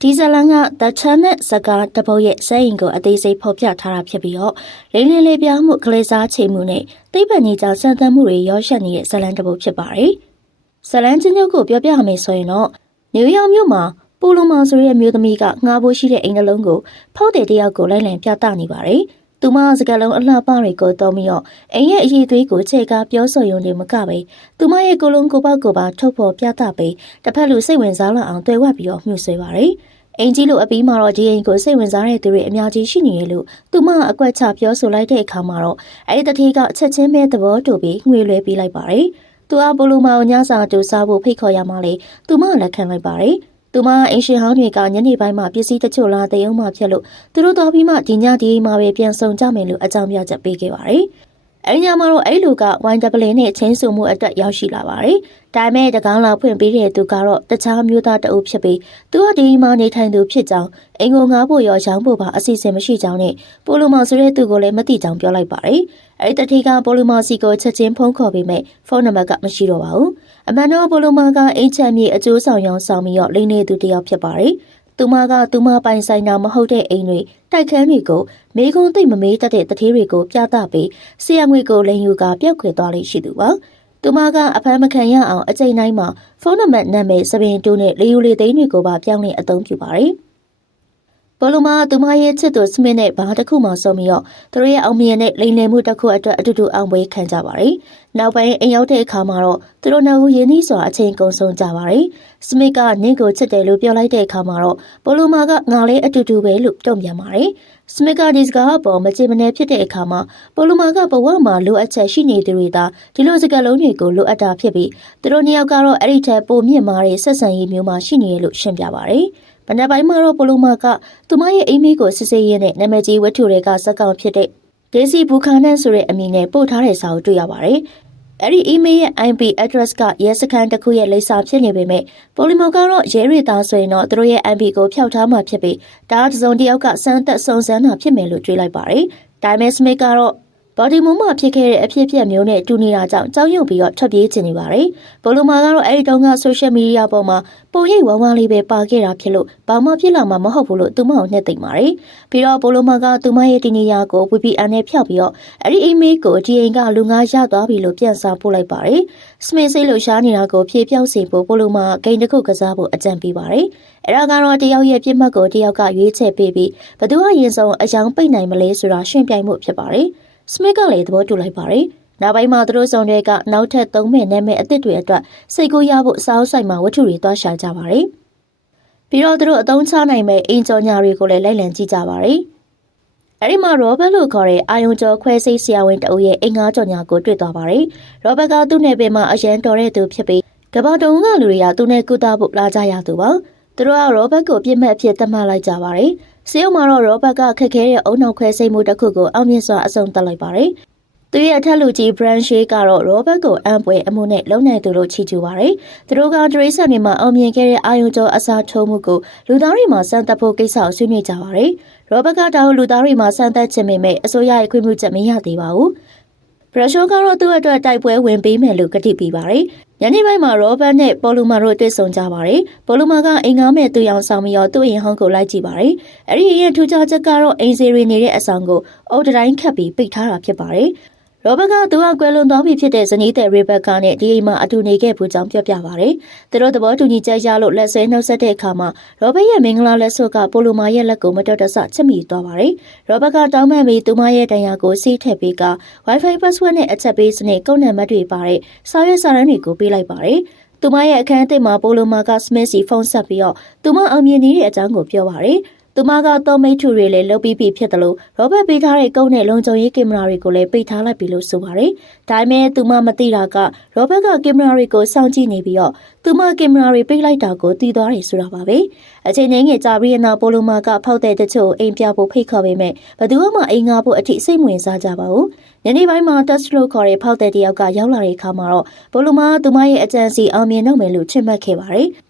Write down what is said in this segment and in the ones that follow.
ဒီဇလန်ကတချမ်းနဲ့စကားတပုတ်ရဲ့စဲရင်ကိုအသေးစိတ်ဖော်ပြထားတာဖြစ်ပြီးတော့လိမ့်လင်းလေးပြားမှုကလေးစားချိန်မှုနဲ့သိပ္ပံကြီးကြောင့်စံသတ်မှုတွေရောရှက်နေတဲ့ဇလန်တပုတ်ဖြစ်ပါတယ်။ဇလန်ချင်းချုပ်ကိုပြောပြရမယ်ဆိုရင်တော့နယူးယောက်မြို့မှာပူလုံမောင်ဆိုတဲ့မျိုးသမီးကငှားဖို့ရှိတဲ့အိမ်နှလုံးကိုဖောက်တဲ့တယောက်ကိုလိုက်လံပြသနေပါတယ်။သူမစကားလုံးအလှပတွေကိုတောင်းပြီးတော့အိမ်ရဲ့အရေးသွေးကိုခြေကားပြောဆိုရုံနဲ့မကပဲသူမရဲ့ကိုလုံးကိုပေါက်ကိုပါထုတ်ဖော်ပြသပေးတစ်ဖက်လူစိတ်ဝင်စားလောက်အောင်တွေ့ဝပြီးတော့မြှုပ်ဆွဲပါတယ်။အင်ကြီးလိုအပြီးမှာတော့ဒီအိမ်ကိုစိတ်ဝင်စားတဲ့သူတွေအများကြီးရှိနေတယ်လို့သူမအကွက်ချပြောဆိုလိုက်တဲ့အခါမှာတော့အဲဒီတတိကချက်ချင်းပဲသဘောတူပြီးငွေလွှဲပေးလိုက်ပါတယ်။သူကဘလိုမောင်ညစာတူစားဖို့ဖိတ်ခေါ်ရမှလေသူမလက်ခံလိုက်ပါတယ်။သူမအင်ရှင်ဟောင်းတွေကညနေပိုင်းမှာပစ္စည်းတချို့လာတဲ့အောင်မှဖြစ်လို့သူတို့တော်ပြီးမှဒီညဒီမှာပဲပြန်ဆောင်ကြမယ်လို့အကြောင်းပြချက်ပေးခဲ့ပါတယ်။အဲဒီညမှာတော့အဲ့လူကဝိုင်းတပလင်းနဲ့ချင်းစုမှုအတွက်ရောက်ရှိလာပါတယ်။ဒါပေမဲ့တကားလာဖွင့်ပေးတဲ့သူကတော့တခြားမျိုးသားတအုပ်ဖြစ်ပြီးသူကဒီမှာနေထိုင်သူဖြစ်ကြောင်းအင်ကိုငါးဖို့ရောရောင်းဖို့ပါအစီအစဉ်မရှိကြောင်းနဲ့ပိုလိုမောင်ဆိုတဲ့သူကိုလည်းမသိကြောင်းပြောလိုက်ပါတယ်။အဲဒီတတိကပိုလိုမောင်စီကိုချက်ချင်းဖုန်းခေါ်ပေးမဲ့ဖုန်းနံပါတ်ကမရှိတော့ပါဘူး။အမှန်တော့ပိုလိုမောင်ကအိမ်ချမ်းမြေအကျိုးဆောင်ရောင်းဆောင်ပြီးတော့လိမ့်နေသူတယောက်ဖြစ်ပါတယ်။သူမကသူမပိုင်ဆိုင်တာမဟုတ်တဲ့အိမ်တွေတိုက်ခန်းတွေကိုမေကွန်းသိမ့်မမေးတတ်တဲ့တထေးတွေကိုပြသပေးဆရာငွေကိုလိန်ယူကပြောက်ခွေသွားလိမ့်ရှိသူပါသူမကအဖမ်းမခံရအောင်အချိန်တိုင်းမှာဖုန်းနံပါတ်နာမည်စပင်တူးနဲ့လေယူလေသိန်းတွေကိုပါပြောင်းလဲအသုံးပြုပါတယ်ဘလိုမာသူမရဲ့ချစ်သူစမစ်နဲ့ဘာတစ်ခုမှစုံပြီးတော့သူတို့ရဲ့အောင်မြင်တဲ့လိန်လည်မှုတစ်ခုအတွက်အတူတူအောင်ပွဲခံကြပါတယ်။နောက်ပိုင်းအိမ်ရောက်တဲ့အခါမှာတော့သူတို့နှစ်ဦးရင်းနှီးစွာအချိန်ကုန်ဆုံးကြပါတယ်။စမစ်ကနင့်ကိုချစ်တယ်လို့ပြောလိုက်တဲ့အခါမှာတော့ဘလိုမာကငါလည်းအတူတူပဲလို့တုံ့ပြန်ပါတယ်။စမစ်ကဒီစကားအပေါ်မကြေမနဲဖြစ်တဲ့အခါမှာဘလိုမာကဘဝမှာလိုအပ်ချက်ရှိနေသူတွေသာဒီလိုစကားလုံးတွေကိုလိုအပ်တာဖြစ်ပြီးသူတို့နှစ်ယောက်ကတော့အဲ့ဒီထက်ပိုမြင့်မားတဲ့ဆက်ဆံရေးမျိုးမှရှိနေရလို့ရှင်းပြပါတယ်။ဘဏ္ဍာပိုင်းမှာတော့ပိုလိုမာကသူမရဲ့အိမ်မေးကိုစစ်ဆေးရင်းနဲ့နာမည်ကြီးဝတ္ထုတွေကစက်ကောင်ဖြစ်တဲ့ဒေစီဘူခါနန်ဆိုတဲ့အမည်နဲ့ပို့ထားတဲ့စာကိုတွေ့ရပါတယ်။အဲဒီ email ရဲ့ IP address ကရဲစခန်းတစ်ခုရဲ့လိပ်စာဖြစ်နေပေမဲ့ပိုလီမိုကတော့ရဲတွေသားဆိုရင်တော့သူတို့ရဲ့ IP ကိုဖျောက်ထားမှဖြစ်ပြီးဒါတစုံတစ်ယောက်ကစမ်းသက်စုံစမ်းတာဖြစ်မယ်လို့တွေးလိုက်ပါတယ်။ဒါပေမဲ့စမစ်ကတော့ဘော်ဒီမုံမှာဖြစ်ခဲ့တဲ့အဖြစ်အပျက်မျိုးနဲ့တူနေတာကြောင့်ကြောက်ရွံ့ပြီးတော့ထွက်ပြေးချင်နေပါတယ်။ဘိုလိုမာကတော့အဲဒီတုန်းကဆိုရှယ်မီဒီယာပေါ်မှာပုံရိပ်ဝမ်းဝမ်းလေးပဲပါခဲ့တာဖြစ်လို့ဘာမှဖြစ်လာမှာမဟုတ်ဘူးလို့သူမအောင်နှက်သိမ့်ပါတယ်။ပြီးတော့ဘိုလိုမာကသူမရဲ့ဒီနေရာကို VPN နဲ့ဖျောက်ပြီးတော့အဲဒီ email ကိုဒီအိမ်ကလူငါရသွားပြီလို့ပြန်စာပို့လိုက်ပါတယ်။စမစ်စိတ်လို့ရှားနေတာကိုဖြေပြောက်စေဖို့ဘိုလိုမာဂိမ်းတစ်ခုကစားဖို့အကြံပေးပါတယ်။အဲဒါကတော့တယောက်ရဲ့ပြစ်မှတ်ကိုတယောက်ကရွေးချယ်ပေးပြီးဘသူကရင်ဆုံးအယောင်ပိတ်နိုင်မလဲဆိုတာရှင်းပြမှုဖြစ်ပါတယ်။စမစ်ကလည်းသဘောတူလိုက်ပါတယ်။နောက်ပိုင်းမှာသူတို့ဆောင်တွေကနောက်ထပ်3မိနစ်နဲ့အသစ်တွေအတွက်စိတ်ကူးရဖို့စာအုပ်ဆိုင်မှာဝတ္ထုတွေသွားရှာကြပါတယ်။ပြီးတော့သူတို့အသုံးချနိုင်မဲ့အင်ဂျော်ညာတွေကိုလည်းလိုက်လံကြည့်ကြပါတယ်။အဲဒီမှာရောဘတ်လို့ခေါ်တဲ့အာယုံကျော်ခွဲစိတ်ဆရာဝန်တအုပ်ရဲ့အင်္ဂါကြော်ညာကိုတွေ့သွားပါတယ်။ရောဘတ်ကသူ့နယ်ပင်မှာအရန်တော်တဲ့သူဖြစ်ပြီးကဘာတုံးကလူတွေကသူ့နဲ့ကုသဖို့လာကြရသူပါ။သူတို့ကရောဘတ်ကိုပြစ်မှတ်အဖြစ်သတ်မှတ်လိုက်ကြပါတယ်။ဆေးရုံမှာတော့ရောဘတ်ကခက်ခဲတဲ့အုံနောက်ခွဲစိတ်မှုတစ်ခုကိုအောင်မြင်စွာအဆုံးသတ်လိုက်ပါတယ်။သူရဲ့အထက်လူကြီး Brand Shea ကတော့ရောဘတ်ကိုအံပွဲအမှုနဲ့လုံနိုင်သူလို့ချီးကျူးပါတယ်။သူတို့ကဒရိစံတွေမှာအောင်မြင်ခဲ့တဲ့အာယုံကျော်အစားထိုးမှုကိုလူသားတွေမှာစမ်းသပ်ဖို့ကိစ္စကိုဆွေးနွေးကြပါတယ်။ရောဘတ်ကတောင်လူသားတွေမှာစမ်းသပ်ခြင်းပေမဲ့အစိုးရရဲ့ခွင့်ပြုချက်မရသေးပါဘူး။ဘရရှိုးကတော့သူ့အတွက်တိုက်ပွဲဝင်ပေးမယ်လို့ကတိပေးပါတယ်။ညနေပိုင်းမှာရောဘတ်နဲ့ပိုလိုမာတို့တွေ့ဆုံကြပါတယ်။ပိုလိုမာကအင်္ဂါမဲ့သူ့ရောင်ဆောင်ပြီးတော့သူ့ရင်ဟောင်းကိုလိုက်ကြည့်ပါတယ်။အဲ့ဒီရဲ့ထူးခြားချက်ကတော့အင်စီရီနေတဲ့အဆောင်ကိုအုတ်တိုင်းခတ်ပြီးပိတ်ထားတာဖြစ်ပါတယ်။ရောဘတ်ကသူကကွယ်လွန်သွားပြီဖြစ်တဲ့ဇနီးတဲ့ရေဘက်ကာနဲ့ဒီအိမ်မှာအတူနေခဲ့ဖို့ကြောင်းပြောပြပါတယ်။သူတို့သဘောတူညီချက်ရလို့လက်ဆွဲနှုတ်ဆက်တဲ့အခါမှာရောဘတ်ရဲ့မင်္ဂလာလက်ဆွဲကပိုလိုမာရဲ့လက်ကိုမတော်တဆချစ်မိသွားပါတယ်။ရောဘတ်ကတောင်းပန်ပြီးသူမရဲ့တန်ရာကိုစီးထည့်ပေးက Wi-Fi password နဲ့အချက်ပေးစနစ်ကုန်းနံပါတ်တွေပါတဲ့စာရွက်စာတမ်းတွေကိုပေးလိုက်ပါတယ်။သူမရဲ့အခန်းအသစ်မှာပိုလိုမာကစမစ်စီဖုန်းဆက်ပြီးတော့သူမအောင်မြင်နေတဲ့အကြောင်းကိုပြောပါတယ်။သူမကတော့မိတ်ထုတွေလည်းလုပ်ပြီးပြီဖြစ်တယ်လို့ရောဘတ်ပေးထားတဲ့ကုန်းနဲ့လုံခြုံရေးကင်မရာတွေကိုလည်းပိတ်ထားလိုက်ပြီလို့ဆိုပါတယ်။ဒါပေမဲ့သူမမသိတာကရောဘတ်ကကင်မရာတွေကိုစောင့်ကြည့်နေပြီးတော့သူမကင်မရာတွေပိတ်လိုက်တာကိုသိသွားတယ်ဆိုတာပါပဲ။အချိန်ငယ်ကြာပြီးနောက်ပိုလိုမာကဖောက်တဲ့တချို့အိမ်ပြဖို့ဖိတ်ခေါ်ပေမဲ့ဘသူမှအိမ်ငါဖို့အထိစိတ်ဝင်စားကြပါဘူး။ညနေပိုင်းမှာတက်စလို့ခေါ်တဲ့ဖောက်တဲ့တယောက်ကရောက်လာတဲ့အခါမှာတော့ပိုလိုမာသူမရဲ့အကြံစီအောင်မြင်တော့မယ်လို့ချစ်မှတ်ခဲ့ပါတယ်။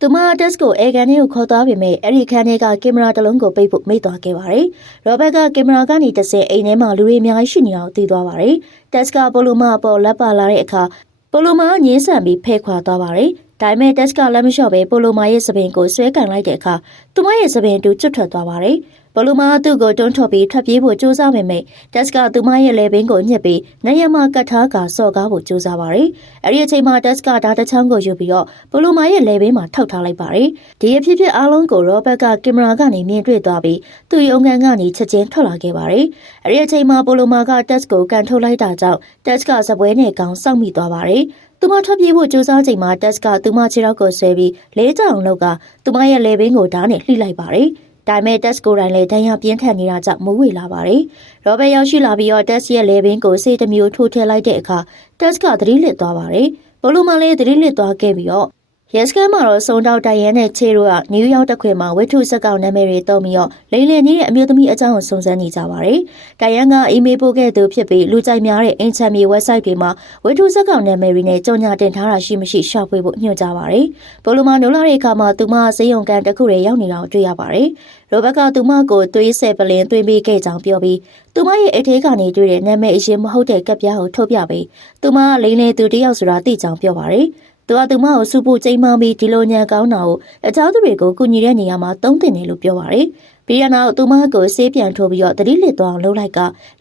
သူမတက်စ်ကိုအေကန်နဲ့ကိုခေါ်သွားပေမဲ့အဲ့ဒီခန်းထဲကကင်မရာတစ်လုံးကိုပိတ်ဖို့မိတ်သွားခဲ့ပါတယ်။ရောဘတ်ကကင်မရာကနေတစ်ဆင့်အိမ်ထဲမှာလူတွေအများကြီးရှိနေတာကိုသိသွားပါတယ်။တက်စ်ကပိုလိုမာပေါ်လက်ပါလာတဲ့အခါပိုလိုမာငင်းဆန်ပြီးဖဲခွာသွားပါတယ်။ ဒါပေမဲ့တက်စ်ကလက်မလျှော့ပဲပိုလိုမာရဲ့စပင်ကိုဆွဲကန်လိုက်တဲ့အခါသူမရဲ့စပင်တူကျွတ်ထွက်သွားပါတယ်။ပိုလိုမာသူ့ကိုတွန်းထွက်ပြီးထွက်ပြေးဖို့ကြိုးစားပေမဲ့တက်စ်ကသူမရဲ့လေပင်ကိုညှစ်ပြီးနေရာမှာကတ်ထားကစော့ကားဖို့ကြိုးစားပါတယ်။အဲဒီအချိန်မှာတက်စ်ကဓာတ်တချောင်းကိုယူပြီးတော့ပိုလိုမာရဲ့လေပင်မှာထောက်ထားလိုက်ပါတယ်။ဒီအဖြစ်အားလုံးကိုရောဘတ်ကကင်မရာကနေမြင်တွေ့သွားပြီးသူ့ရုံးခန်းကနေချက်ချင်းထွက်လာခဲ့ပါတယ်။အဲဒီအချိန်မှာပိုလိုမာကတက်စ်ကိုကန်ထုတ်လိုက်တာကြောင့်တက်စ်ကစပွဲနဲ့ကောင်စောက်မိသွားပါတယ်။သူမထွက်ပြေးဖို့ကြိုးစားချိန်မှာတက်စ်ကသူမခြေထောက်ကိုဆွဲပြီးလေးကြောင်လောက်ကသူမရဲ့လေပင်ကိုဓာတ်နဲ့လှိလိုက်ပါတယ်။ဒါပေမဲ့တက်စ်ကိုတိုင်းလည်းဒဏ်ရာပြင်းထန်နေတာကြောင့်မိုးဝေလာပါတယ်။ရောဘတ်ရောက်ရှိလာပြီးတော့တက်စ်ရဲ့လေပင်ကိုစေးတစ်မျိုးထိုးထည့်လိုက်တဲ့အခါတက်စ်ကသတိလစ်သွားပါတယ်။ပိုလိုမာလည်းသတိလစ်သွားခဲ့ပြီးတော့ရဲစခန်းမှာတော့စုံတောက်တိုင်ရန်နဲ့ချေတို့ကနယူးယောက်တခွင်မှာဝတ္ထုစက်ကောင်နာမည်တွေတုံးပြီးတော့လိမ့်လည်နေတဲ့အမျိုးသမီးအကြောင်းကိုစုံစမ်းနေကြပါတယ်။တိုင်ရန်ကအီးမေးလ်ပို့ခဲ့သူဖြစ်ပြီးလူကြိုက်များတဲ့အင်ချမ်မီ website တွေမှာဝတ္ထုစက်ကောင်နာမည်တွေနဲ့ကြော်ညာတင်ထားတာရှိမရှိရှာဖွေဖို့ညွှန်ကြားပါတယ်။ပိုလိုမာနိုလာတဲ့အခါမှာသူမစေယုံကန်တစ်ခုတွေရောက်နေတာကိုတွေ့ရပါတယ်။ရိုဘတ်ကသူမကိုသွေးဆယ်ပလင်သွင်းပေးခဲ့ကြောင်းပြောပြီးသူမရဲ့အထေးကနေတွေ့တဲ့နာမည်အရင်မဟုတ်တဲ့ကပ်ပြားကိုထုတ်ပြပြီးသူမကလိမ့်လည်သူတယောက်ဆိုတာသိကြောင်းပြောပါတယ်။သူကသူမကိုစုဖို့ချိန်မှန်းပြီးဒီလိုညံကောင်းတာကိုအကြောင်းသူတွေကိုကူညီတဲ့နေရာမှာသုံးသင့်တယ်လို့ပြောပါတယ်။ပြီးရနောက်သူမကိုဆေးပြန်ထိုးပြီးတော့တတိလစ်သွားအောင်လုပ်လိုက်က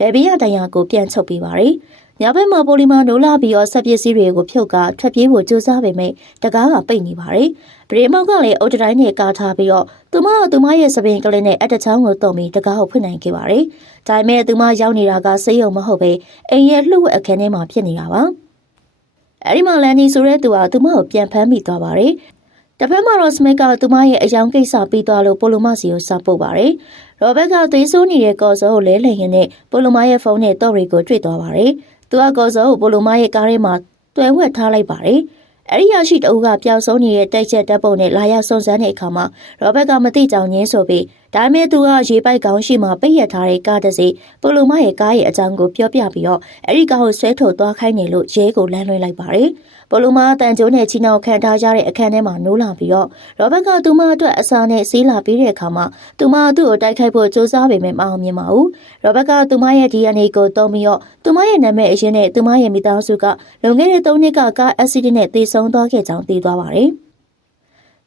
လေဘေးရတိုင်ယာကိုပြန်ချုပ်ပေးပါတယ်။ညဘက်မှာပိုလီမာနိုးလာပြီးတော့ဆက်ပစ္စည်းတွေကိုဖြုတ်ကထွက်ပြေးဖို့ကြိုးစားပေမဲ့တကားကပိတ်နေပါတယ်။ဗရေမောက်ကလည်းအုတ်တိုင်းနဲ့ကာထားပြီးတော့သူမရဲ့စပင်ကလေးနဲ့အတချောင်းကိုတုံပြီးတကားကိုဖွင့်နိုင်ခဲ့ပါတယ်။ဒါပေမဲ့သူမရောက်နေတာကဆေးရုံမဟုတ်ပဲအိမ်ရဲ့လှုပ်ဝက်အခန်းထဲမှာဖြစ်နေတာပါ။အဲဒီမှာလန်နီဆိုတဲ့သူကသူမကိုပြန်ဖမ်းမိသွားပါတယ်။တစ်ဖက်မှာတော့စမစ်ကသူမရဲ့အယောင်ကိစ္စပြီးသွားလို့ပိုလိုမစီကိုစာပို့ပါတယ်။ရောဘတ်ကသွေးဆိုးနေတဲ့ကော်စောကိုလဲလှည့်ရင်းနဲ့ပိုလိုမရဲ့ဖုန်းနဲ့တော့ရီကိုတွေ့သွားပါတယ်။သူကကော်စောကိုပိုလိုမရဲ့ကားထဲမှာတွဲဝက်ထားလိုက်ပါတယ်။အဲဒီရရှိတအုပ်ကပျောက်ဆုံးနေတဲ့တိုက်ချက်တပ်ပုံနဲ့လာရောက်စုံစမ်းတဲ့အခါမှာရောဘတ်ကမသိကြောင်ငင်းဆိုပြီးဒါပေမဲ့သူကရေပိုက်ကောင်းရှိမှပိတ်ရထားတဲ့ကားတစ်စီးပိုလိုမရဲ့ကားရဲ့အကြောင်းကိုပြောပြပြီးတော့အဲဒီကားကိုဆွဲထုတ်သွားခိုင်းတယ်လို့ရဲကိုလမ်းလွှဲလိုက်ပါတယ်။ပိုလိုမတန်ကျိုးနဲ့ချီနှောင်ခံထားကြတဲ့အခန်းထဲမှာနိုးလာပြီးတော့ရောဘတ်ကသူမအတွက်အစာနဲ့ဆေးလာပေးတဲ့အခါမှာသူမသူ့ကိုတိုက်ခိုက်ဖို့ကြိုးစားပေမဲ့မအောင်မြင်ပါဘူး။ရောဘတ်ကသူမရဲ့ DNA ကိုသုံးပြီးတော့သူမရဲ့နာမည်အရင်းနဲ့သူမရဲ့မိသားစုကလွန်ခဲ့တဲ့3နှစ်ကကားအက်ဆီဒင့်နဲ့သေဆုံးသွားခဲ့ကြောင်းသိသွားပါတယ်။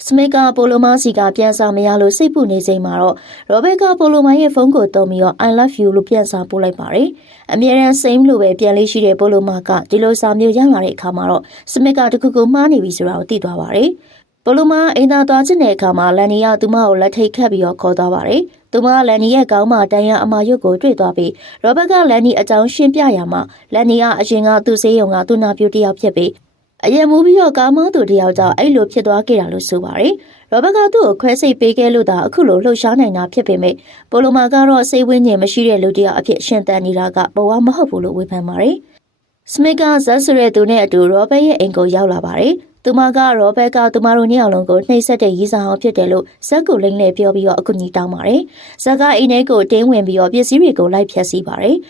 စမစ်ကပိုလိုမာစီကပြန်စာမရလို့စိတ်ပူနေချိန်မှာတော့ရောဘတ်ကပိုလိုမာရဲ့ဖုန်းကိုတုံးပြီးတော့ I love you လို့ပြန်စာပို့လိုက်ပါတယ်။အမြဲတမ်း same လို့ပဲပြန်လေးရှိတဲ့ပိုလိုမာကဒီလိုစာမျိုးရလာတဲ့အခါမှာတော့စမစ်ကတခုခုမှားနေပြီဆိုတာကိုသိသွားပါတယ်။ပိုလိုမာအိမ်သာသွားချင်တဲ့အခါမှာလန်နီကသူမကိုလက်ထိတ်ခတ်ပြီးတော့ခေါ်သွားပါတယ်။သူမကလန်နီရဲ့ခေါင်းမှာတန်ရအမာရွတ်ကိုတွေ့သွားပြီးရောဘတ်ကလန်နီအကြောင်းရှင်းပြရမှာလန်နီကအရင်ကသူ့ဆေးရုံကသူ့နာပြူတယောက်ဖြစ်ပြီးအရင်မူပြီးတော့ကားမောင်းသူတယောက်ကြောင့်အဲ့လိုဖြစ်သွားခဲ့တာလို့ဆိုပါတယ်။ရောဘတ်ကသူ့ကိုခွဲစိတ်ပေးခဲ့လို့သာအခုလိုလှုပ်ရှားနိုင်တာဖြစ်ပေမဲ့ပိုလိုမာကတော့စိတ်ဝိညာဉ်မရှိတဲ့လူတယောက်အဖြစ်ရှင်သန်နေတာကဘဝမဟုတ်ဘူးလို့ဝေဖန်ပါတယ်။စမစ်ကဇက်ဆိုတဲ့သူနဲ့အတူရောဘတ်ရဲ့အိမ်ကိုရောက်လာပါတယ်။သူမကရောဘတ်ကသူမတို့ညအောင်လုံးကိုနှိပ်စက်တဲ့ရီစာအောင်ဖြစ်တယ်လို့ဇက်ကိုလိမ့်လေပြောပြီးတော့အကူကြီးတောင်းပါတယ်။ဇက်ကအိမ်ထဲကိုတင်းဝင်ပြီးတော့ပစ္စည်းတွေကိုလိုက်ဖျက်ဆီးပါတယ်။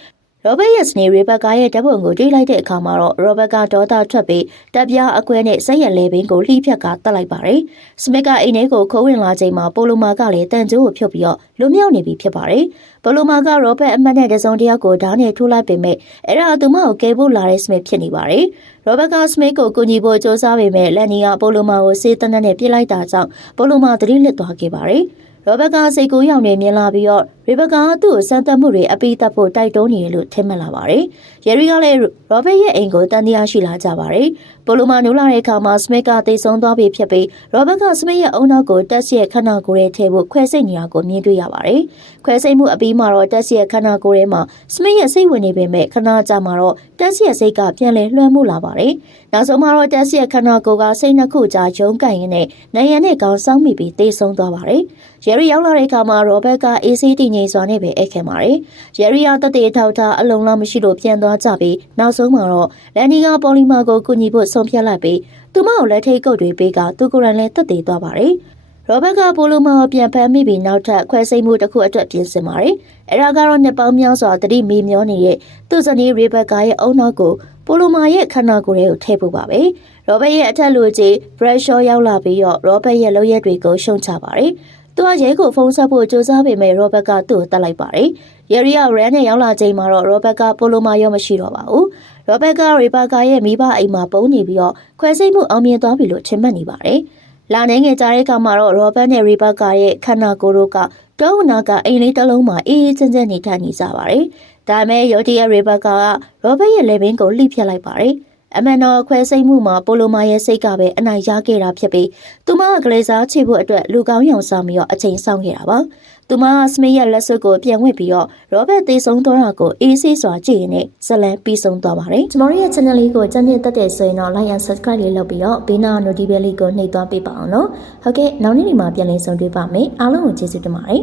ရောဘတ်ရဲ့စနေရေဘတ်ကာရဲ့ဓာတ်ပုံကိုတွေ့လိုက်တဲ့အခါမှာတော့ရောဘတ်ကဒေါသထွက်ပြီးတပ်ပြားအကွဲနဲ့ဆက်ရက်လဲပင်ကိုလှိဖြက်ကတက်လိုက်ပါတယ်။စမစ်ကအိမ်ထဲကိုခိုးဝင်လာချိန်မှာပိုလိုမာကလည်းတန်ကျိုးကိုဖြုတ်ပြီးတော့လွတ်မြောက်နေပြီဖြစ်ပါတယ်။ပိုလိုမာကရောဘတ်အမတ်နဲ့တစုံတယောက်ကိုဓာတ်နဲ့ထိုးလိုက်ပေမဲ့အဲ့ဒါသူမကိုကယ်ဖို့လာတဲ့စမစ်ဖြစ်နေပါတယ်။ရောဘတ်ကစမစ်ကိုကူညီဖို့စ조사ပေမဲ့လန်နီကပိုလိုမာကိုစေးတနက်နဲ့ပြစ်လိုက်တာကြောင့်ပိုလိုမာသတိလစ်သွားခဲ့ပါတယ်။ရောဘတ်ကစိတ်ကူးရောင်နေမြင်လာပြီးတော့ရေဘတ်ကသူ့ကိုစမ်းသပ်မှုတွေအပိသက်ဖို့တိုက်တွန်းနေတယ်လို့ထင်မှတ်လာပါတယ်။ရဲရီကလည်းရောဘတ်ရဲ့အိမ်ကိုတန်တရားရှိလာကြပါတယ်။ပိုလိုမာနိုးလာတဲ့အခါမှာစမစ်ကသေဆုံးသွားပြီဖြစ်ပြီးရောဘတ်ကစမစ်ရဲ့အုံနောက်ကိုတက်စီရဲ့ခန္ဓာကိုယ်ထဲထည့်ဖို့ခွဲစိတ်နေတာကိုမြင်တွေ့ရပါတယ်။ခွဲစိတ်မှုအပြီးမှာတော့တက်စီရဲ့ခန္ဓာကိုယ်ထဲမှာစမစ်ရဲ့စိတ်ဝင်နေပေမဲ့ခဏကြာမှာတော့တက်စီရဲ့စိတ်ကပြန်လဲလွှမ်းမိုးလာပါတယ်။နောက်ဆုံးမှာတော့တက်စီရဲ့ခန္ဓာကိုယ်ကစိတ်နှစ်ခုကြားရုံးကန်ရင်းနဲ့နိုင်ရန်နဲ့ကောင်းစောင်းမိပြီးသေဆုံးသွားပါတယ်။ရဲရီရောက်လာတဲ့အခါမှာရောဘတ်ကအေးဆေးတည်ငြိမ်စွာနဲ့ပဲအိတ်ခဲ့ပါတယ်။ရဲရီယာတက်တဲ့ထောက်ထားအလုံးလောက်မရှိလို့ပြန်သွားကြပြီးနောက်ဆုံးမှာတော့လန်နီကပေါ်လီမာကိုကူညီဖို့ဆုံးဖြတ်လိုက်ပြီးသူမကိုလက်ထိတ်ကုတ်တွေပေးကသူကိုယ်တိုင်လည်းတက်တည်သွားပါတယ်။ရောဘတ်ကပိုလိုမာကိုပြန်ဖမ်းမိပြီးနောက်ထပ်ခွဲစိတ်မှုတစ်ခုအတွက်ပြင်ဆင်ပါတယ်။အဲဒါကတော့နှစ်ပေါင်းများစွာတတိမေမျောနေတဲ့သူ့ဇနီးရေဘတ်ကာရဲ့အုံနောက်ကိုပိုလိုမာရဲ့ခန္ဓာကိုယ်ထဲကိုထည့်ဖို့ပါပဲ။ရောဘတ်ရဲ့အထက်လူကြီးဘရက်ရှောရောက်လာပြီးတော့ရောဘတ်ရဲ့လုပ်ရက်တွေကိုရှုံချပါတယ်။ သူ သူကရဲကိုဖုန်းဆက်ဖို့ကြိုးစားပေမဲ့ရောဘတ်ကသူ့ကိုတတ်လိုက်ပါတယ်။ရဲရီယာရန်နဲ့ရောက်လာချိန်မှာတော့ရောဘတ်ကပိုလိုမာရောမရှိတော့ပါဘူး။ရောဘတ်ကရီဘာကာရဲ့မိဘအိမ်မှာပုံနေပြီးတော့ခွဲစိတ်မှုအောင်မြင်သွားပြီလို့ထင်မှတ်နေပါတယ်။လာနေငယ်ကြားတဲ့အခါမှာတော့ရောဘတ်နဲ့ရီဘာကာရဲ့ခန္ဓာကိုယ်တို့ကတောနာကအိမ်လေးတစ်လုံးမှာအေးအေးချမ်းချမ်းနေထိုင်နေကြပါတယ်။ဒါပေမဲ့ယောဒီရဲ့ရီဘာကာကရောဘတ်ရဲ့လေဘင်းကိုလှိဖြတ်လိုက်ပါတယ်။အမှန်တော့ခွဲစိတ်မှုမှာပိုလိုမာရဲ့စိတ်ကပဲအနိုင်ရခဲ့တာဖြစ်ပြီးသူမကကလေးစားချေဖို့အတွက်လူကောင်းရောင်စားပြီးတော့အချိန်ဆောင်ခဲ့တာပါသူမကစမစ်ရဲ့လက်စွပ်ကိုပြန်ဝှက်ပြီးတော့ရောဘတ်သေးဆုံးသွားတာကိုအေးဆေးစွာကြည့်ရင်နဲ့ဇလန်ပြီးဆုံးသွားပါတယ်ကျွန်တော်ရဲ့ channel လေးကိုကြည့်တက်တဲ့ဆိုရင်တော့ like and subscribe လေးလုပ်ပြီးတော့ဘေးနား notification လေးကိုနှိပ်သွားပေးပါအောင်နော်ဟုတ်ကဲ့နောက်နေ့ဒီမှာပြန်လည်ဆုံတွေ့ပါမယ်အားလုံးကိုကျေးဇူးတင်ပါတယ်